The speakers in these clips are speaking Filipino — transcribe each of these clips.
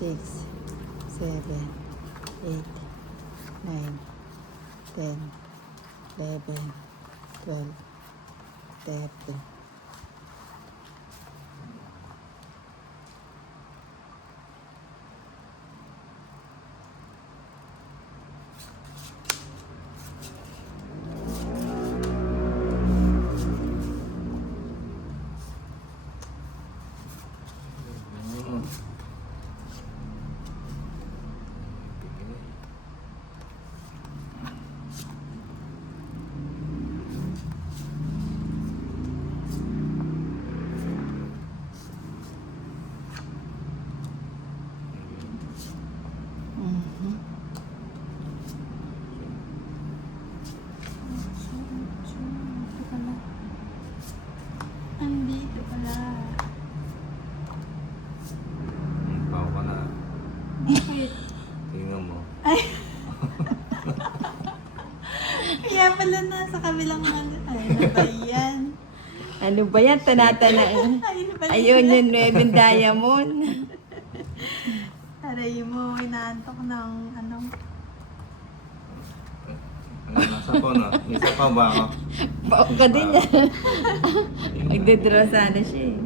6, 7, 8, 9, 10, 11, 12, 13. Andito pala. Pao ka na. Bakit? Tingnan mo. Ay. Kaya pala nasa kabilang ano. Ay, ano ba yan? Ano ba yan? Tanatana. Ay, ano ba Ayun yung Nueving Diamond. Aray mo, inaantok ng ano. Ano, nasa po na? Isa pa ba ako? Baon ka din yan. Magdadraw sana siya eh.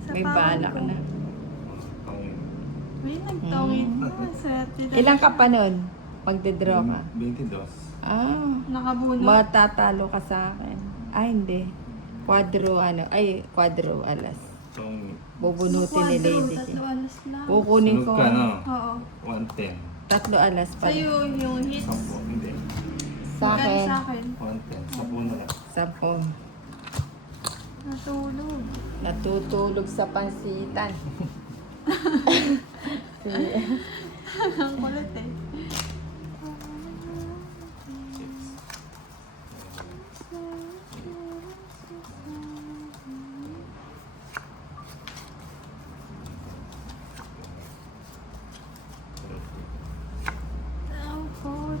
Sa May pawang balak ko. na. May nagtawid mo. Swerte na. Ilang ka pa nun? Magdadraw ka? 22. Ah, Nakabunot. matatalo ka sa akin. Ay, hindi. Quadro, ano? Ay, quadro alas. So, Bubunutin ni Lady K. Tatlo alas lang. Kukunin sunod ko. ka na. Oo. 110. 3 alas pa. Sa'yo yung hits. Sampo, hindi. Sa Magkano akin, sa akin? 110. Sampo na lang. 10. Natulog. Natutulog sa pansitan. Ang kulit eh. 6.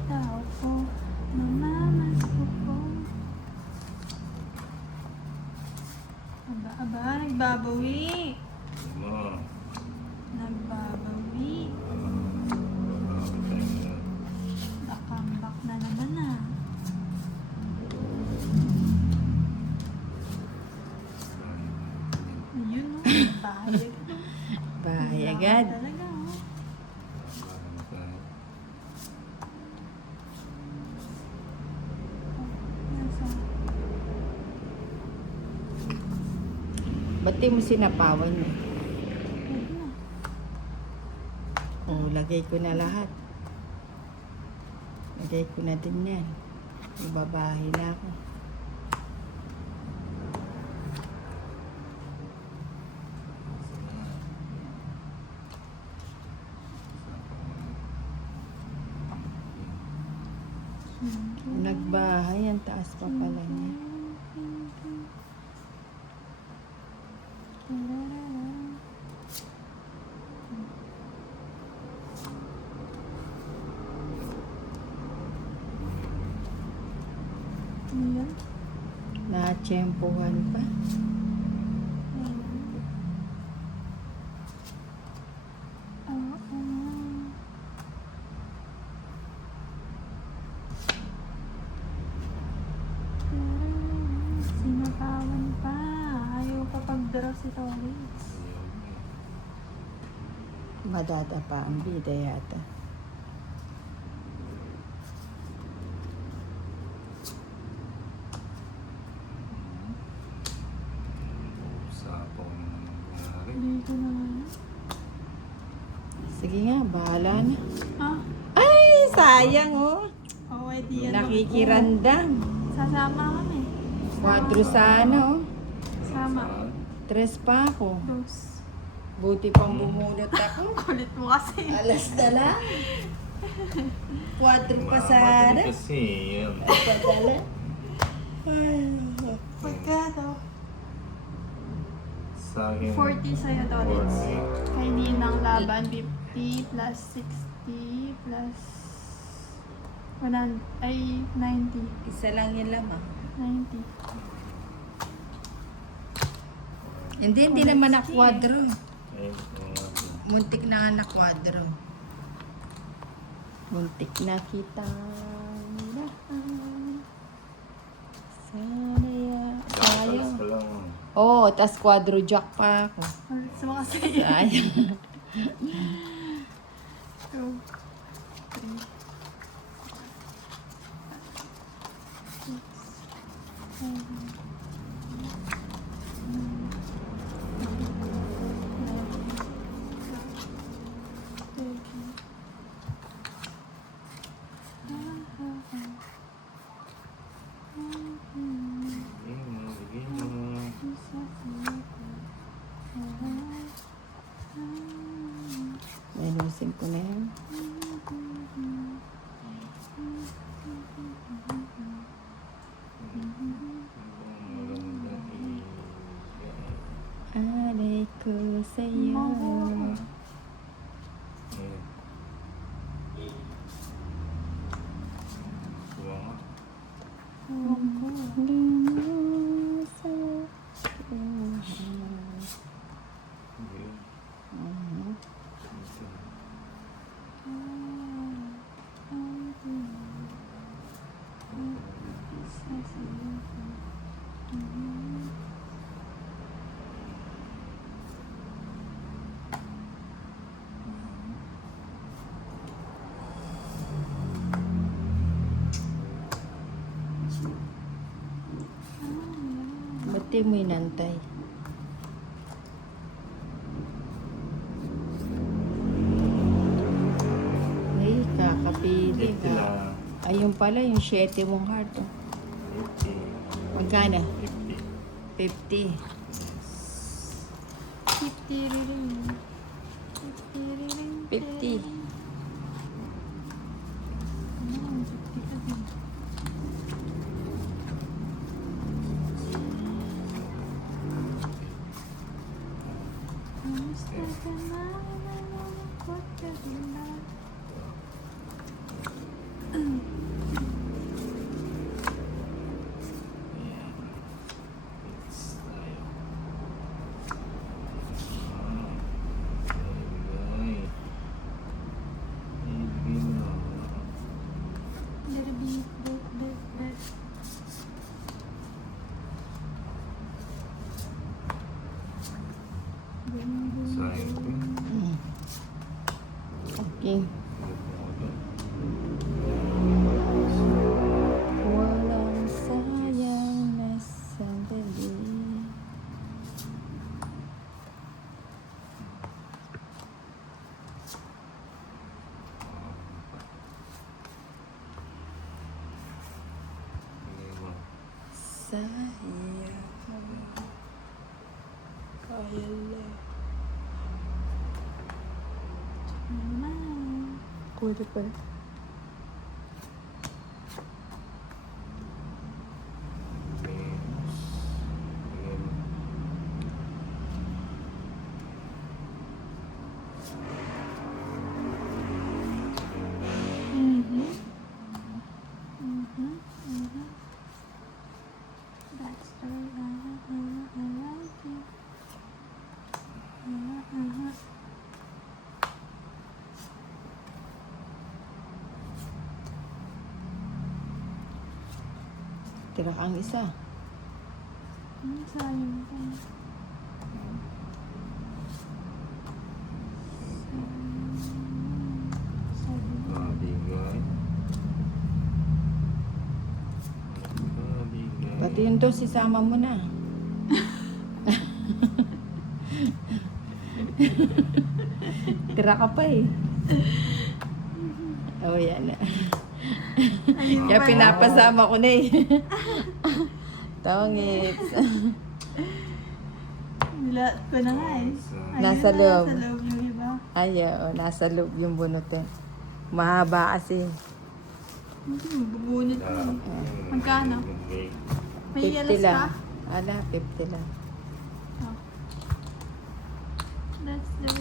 Tao ko, namamasko ko. Aba, nagbabawi. Mo. Nagbabawi. Nakambak na naman ah. Ayun o, bahayag. Bahay agad. Talaga oh. Nasa, Ba't di mo sinapawan niya? ayun na. Oh, lagay ko na lahat. Lagay ko na din yan. Ibabahay na ako. Nagbahay, ang taas pa pala niya. Ayan. Natsyempohan pa. Sinapawan pa. Ayaw pa pag-draw si Torres. Madada pa ang bida yata. Sapo na naman kumari. Dito na nga. Sige nga, bahala na. Ha? Ay, sayang oh. Oh, di yan. Nakikirandam. Sasama kami. Quadro sana oh. Sama. Tres pa ako. Dos. Buti pang bumunot ako. Kulit mo kasi. Alas na lang. Quadro pa sana. Kasi, yan. Padala. Ay, Pagkano? Sa akin, 40 sa'yo, Torres. 40. Kay Ninang Laban, 50 plus 60 plus 100, ay 90. isa lang yung lamang. 90. Hindi naman na quadro. Ayun, Muntik na nga na kwadro. Muntik na kita. Sayang. Kakalas ka lang. Oo, tas quadro jack pa ako. Sumakasaya. Sayang. 2, Bigay mo. Ayusin ko na yan. Alay ko sa'yo. Ba't di mo inantay? Ay, kakapili ka. Ayun pala, yung 7 mong card. Oh. Magkano? 50. 50. Sayang ko. Okay. Walang sayang na sandali. Sayang. Pwede pa. That's the way I like it. Tira kang isa. Sayang ka. Pati yung dos, isama mo na. Tira ka pa eh. Oh, yan na. Kaya pinapasama ko na eh. Tongits. Nilat ko na nga eh. Ayun Nasa na, loob. Nasa loob yung iba. Ay, oh, nasa loob yung bunutin. Mahaba kasi. Bubunit mo. Magkano? May 50 yalas lang. pa? Ala, 50 lang. Oh. That's the